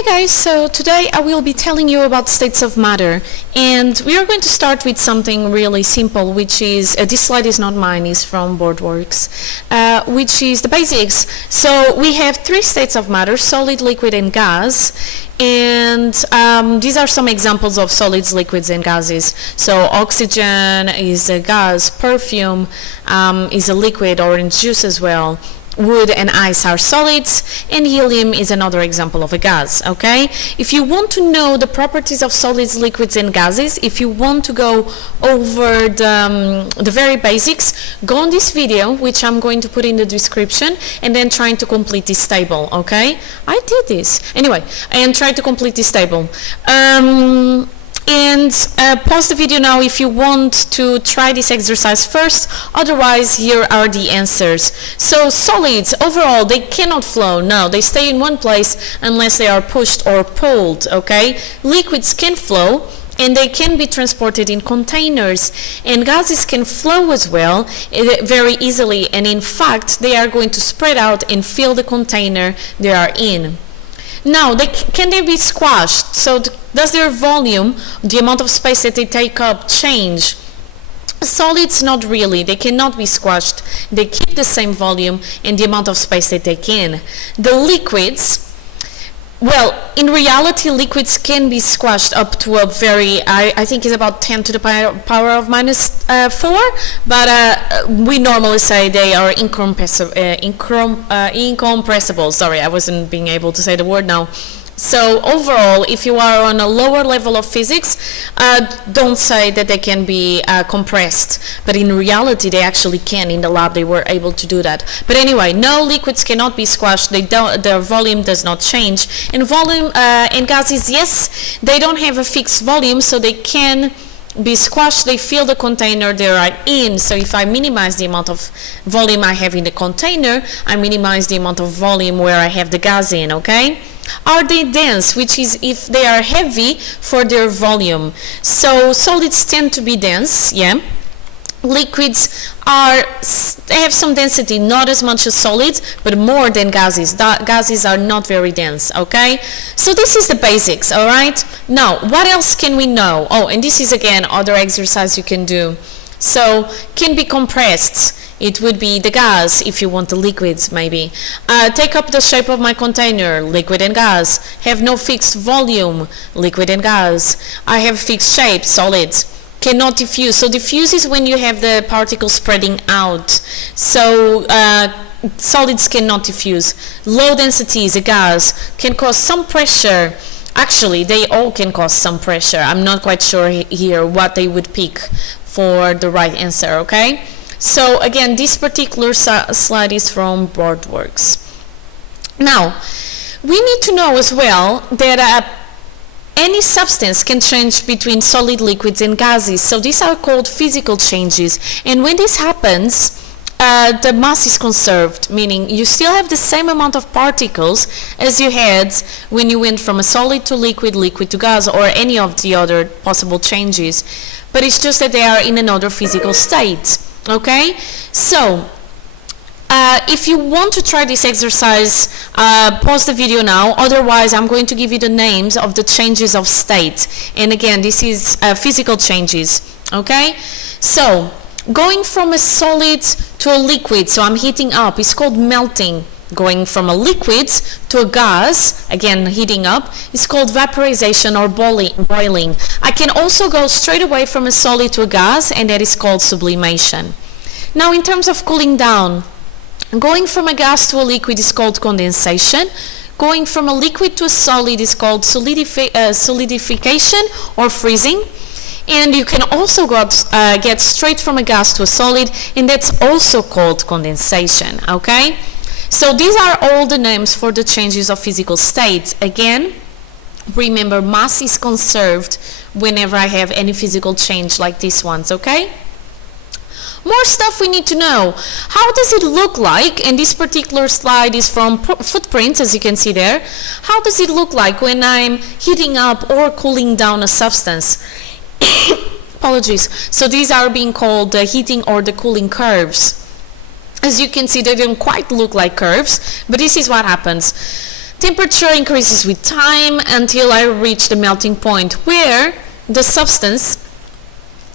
Okay guys, so today I will be telling you about states of matter, and we are going to start with something really simple, which is, this slide is not mine, it's from Boardworks, which is the basics. So we have three states of matter: solid, liquid and gas, and these are some examples of solids, liquids and gases. So oxygen is a gas, perfume is a liquid, orange juice as well. Wood and ice are solids, and helium is another example of a gas, okay? If you want to know the properties of solids, liquids and gases, if you want to go over the very basics, go on this video, which I'm going to put in the description, and then trying to complete this table, okay? I did this. Anyway, and try to complete this table. Pause the video now if you want to try this exercise first, otherwise here are the answers. So solids, overall, they cannot flow. No, they stay in one place unless they are pushed or pulled, okay? Liquids can flow, and they can be transported in containers, and gases can flow as well very easily, and in fact they are going to spread out and fill the container they are in. Now, can they be squashed? So does their volume, the amount of space that they take up, change? Solids, not really. They cannot be squashed. They keep the same volume and the amount of space they take in. The liquids, well, in reality, liquids can be squashed up to a very, I think it's about 10 to the power of minus 4, but we normally say they are incompressible. Sorry, I wasn't being able to say the word now. So overall, if you are on a lower level of physics, don't say that they can be compressed, but in reality they actually can. In the lab they were able to do that. But anyway, no, liquids cannot be squashed. Their volume does not change. And volume and gases, yes, they don't have a fixed volume, so they can be squashed. They fill the container they are in. So if I minimize the amount of volume I have in the container, I minimize the amount of volume where I have the gas in, okay? Are they dense, which is if they are heavy for their volume? So solids tend to be dense, yeah. Liquids they have some density, not as much as solids, but more than gases. Gases are not very dense, okay? So this is the basics, all right? Now, what else can we know? Oh, and this is again other exercise you can do. So, can be compressed. It would be the gas, if you want the liquids, maybe. Take up the shape of my container, liquid and gas. Have no fixed volume, liquid and gas. I have fixed shape, solids. Cannot diffuse. So diffuse is when you have the particles spreading out. So solids cannot diffuse. Low density is a gas. Can cause some pressure. Actually, they all can cause some pressure. I'm not quite sure here what they would pick for the right answer, okay? So again, this particular slide is from Boardworks. Now, we need to know as well that any substance can change between solid, liquids and gases. So these are called physical changes. And when this happens, the mass is conserved, meaning you still have the same amount of particles as you had when you went from a solid to liquid, liquid to gas, or any of the other possible changes. But it's just that they are in another physical state. Okay, so if you want to try this exercise, pause the video now. Otherwise, I'm going to give you the names of the changes of state. And again, this is physical changes. Okay, so going from a solid to a liquid, so I'm heating up, it's called melting. Going from a liquid to a gas, again heating up, is called vaporization or boiling. I can also go straight away from a solid to a gas, and that is called sublimation. Now, in terms of cooling down, going from a gas to a liquid is called condensation. Going from a liquid to a solid is called solidification or freezing. And you can also get straight from a gas to a solid, and that's also called condensation, okay? So these are all the names for the changes of physical states. Again, remember, mass is conserved whenever I have any physical change like these ones, okay? More stuff we need to know. How does it look like? And this particular slide is from footprints, as you can see there. How does it look like when I'm heating up or cooling down a substance? Apologies. So these are being called the heating or the cooling curves. As you can see, they don't quite look like curves, but this is what happens. Temperature increases with time until I reach the melting point where the substance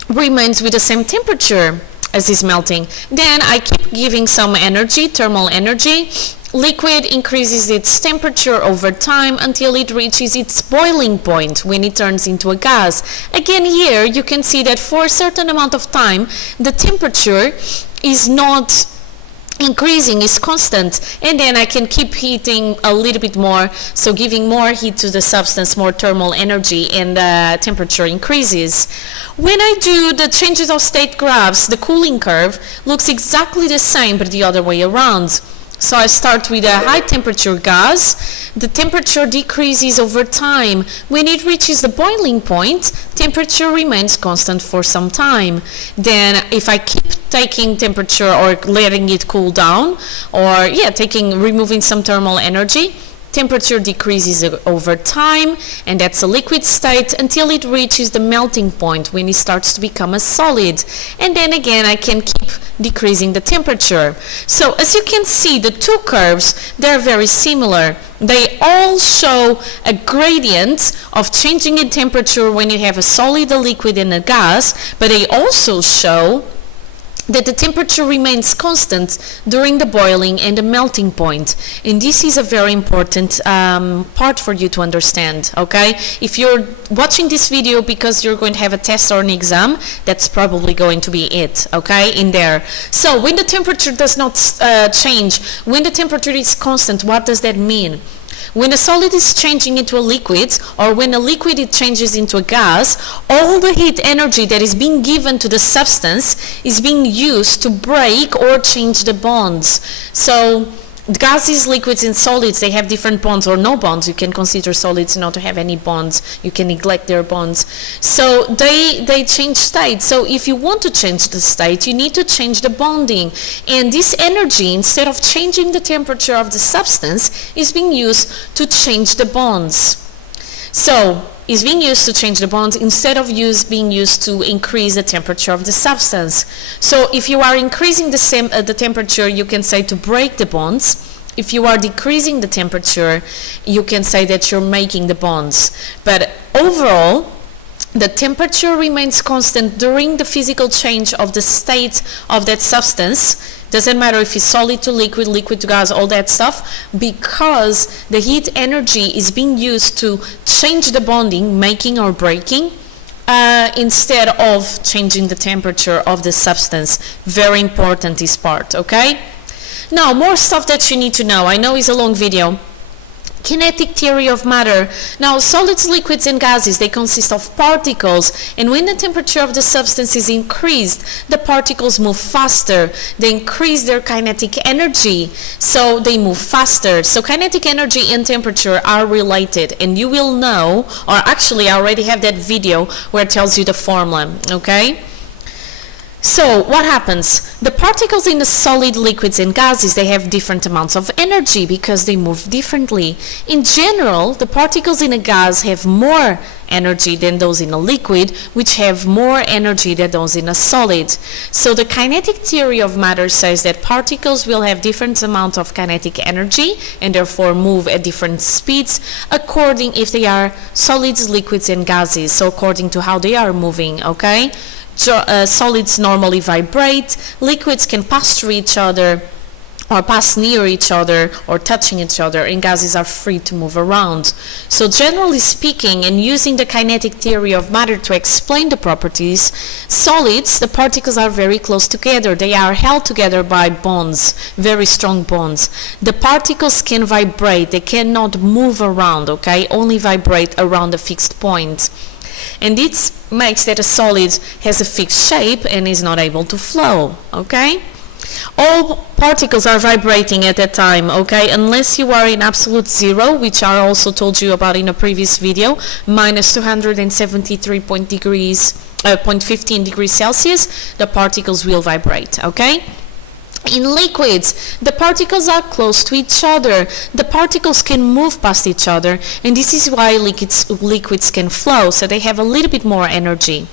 remains with the same temperature as is melting. Then I keep giving some energy, thermal energy. Liquid increases its temperature over time until it reaches its boiling point when it turns into a gas. Again, here you can see that for a certain amount of time the temperature is not increasing, is constant, and then I can keep heating a little bit more, so giving more heat to the substance, more thermal energy, and the temperature increases. When I do the changes of state graphs, the cooling curve looks exactly the same but the other way around. So I start with a high temperature gas. The temperature decreases over time. When it reaches the boiling point, temperature remains constant for some time. Then if I keep taking temperature or letting it cool down, or removing some thermal energy, temperature decreases over time, and that's a liquid state until it reaches the melting point when it starts to become a solid. And then again I can keep decreasing the temperature. So as you can see, the two curves, they're very similar. They all show a gradient of changing in temperature when you have a solid, a liquid, and a gas, but they also show that the temperature remains constant during the boiling and the melting point. And this is a very important part for you to understand, okay? If you're watching this video because you're going to have a test or an exam, that's probably going to be it, okay, in there. So when the temperature does not change, when the temperature is constant, what does that mean? When a solid is changing into a liquid, or when a liquid it changes into a gas, all the heat energy that is being given to the substance is being used to break or change the bonds. So gases, liquids, and solids, they have different bonds or no bonds. You can consider solids not to have any bonds. You can neglect their bonds. So they change state. So if you want to change the state, you need to change the bonding. And this energy, instead of changing the temperature of the substance, is being used to change the bonds. So is being used to change the bonds instead of being used to increase the temperature of the substance. So if you are increasing the temperature, you can say to break the bonds. If you are decreasing the temperature, you can say that you're making the bonds. But overall, the temperature remains constant during the physical change of the state of that substance. Doesn't matter if it's solid to liquid, liquid to gas, all that stuff, because the heat energy is being used to change the bonding, making or breaking, instead of changing the temperature of the substance. Very important, this part, okay? Now, more stuff that you need to know. I know it's a long video. Kinetic theory of matter. Now, solids, liquids, and gases, they consist of particles, and when the temperature of the substance is increased, the particles move faster. They increase their kinetic energy, so they move faster. So kinetic energy and temperature are related, and you will know, or actually I already have that video where it tells you the formula, okay? So what happens? The particles in the solid, liquids, and gases, they have different amounts of energy because they move differently. In general, the particles in a gas have more energy than those in a liquid, which have more energy than those in a solid. So the kinetic theory of matter says that particles will have different amounts of kinetic energy and therefore move at different speeds according if they are solids, liquids, and gases. So according to how they are moving, okay? Solids normally vibrate, liquids can pass through each other or pass near each other or touching each other, and gases are free to move around. So generally speaking, and using the kinetic theory of matter to explain the properties, solids, the particles are very close together. They are held together by bonds, very strong bonds. The particles can vibrate, they cannot move around, okay, only vibrate around a fixed point. And this makes that a solid has a fixed shape and is not able to flow, okay? All particles are vibrating at that time, okay, unless you are in absolute zero, which I also told you about in a previous video, minus 273.15 degrees Celsius, the particles will vibrate, okay? In liquids, the particles are close to each other. The particles can move past each other, and this is why liquids can flow, so they have a little bit more energy.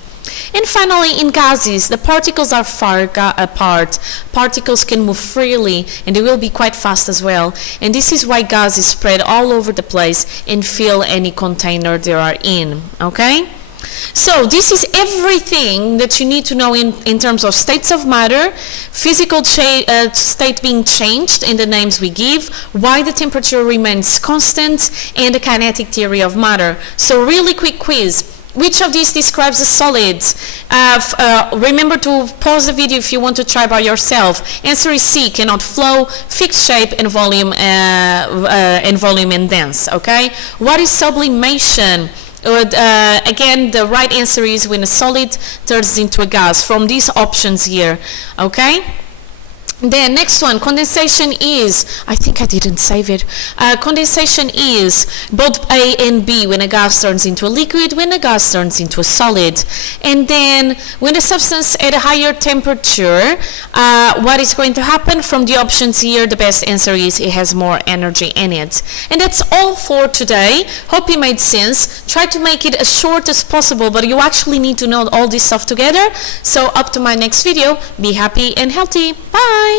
And finally, in gases, the particles are far apart. Particles can move freely, and they will be quite fast as well. And this is why gases spread all over the place and fill any container they are in. Okay? So this is everything that you need to know in terms of states of matter, physical state being changed in the names we give, why the temperature remains constant, and the kinetic theory of matter. So really quick quiz. Which of these describes a solid? Remember to pause the video if you want to try by yourself. Answer is C, cannot flow, fixed shape, and volume and dense. Okay? What is sublimation? Again, the right answer is when a solid turns into a gas from these options here. Okay? Then next one, condensation is, I think I didn't save it. Condensation is both A and B when a gas turns into a liquid, when a gas turns into a solid. And then when a substance at a higher temperature, what is going to happen? From the options here, the best answer is it has more energy in it. And that's all for today. Hope it made sense. Try to make it as short as possible, but you actually need to know all this stuff together. So up to my next video, be happy and healthy. Bye!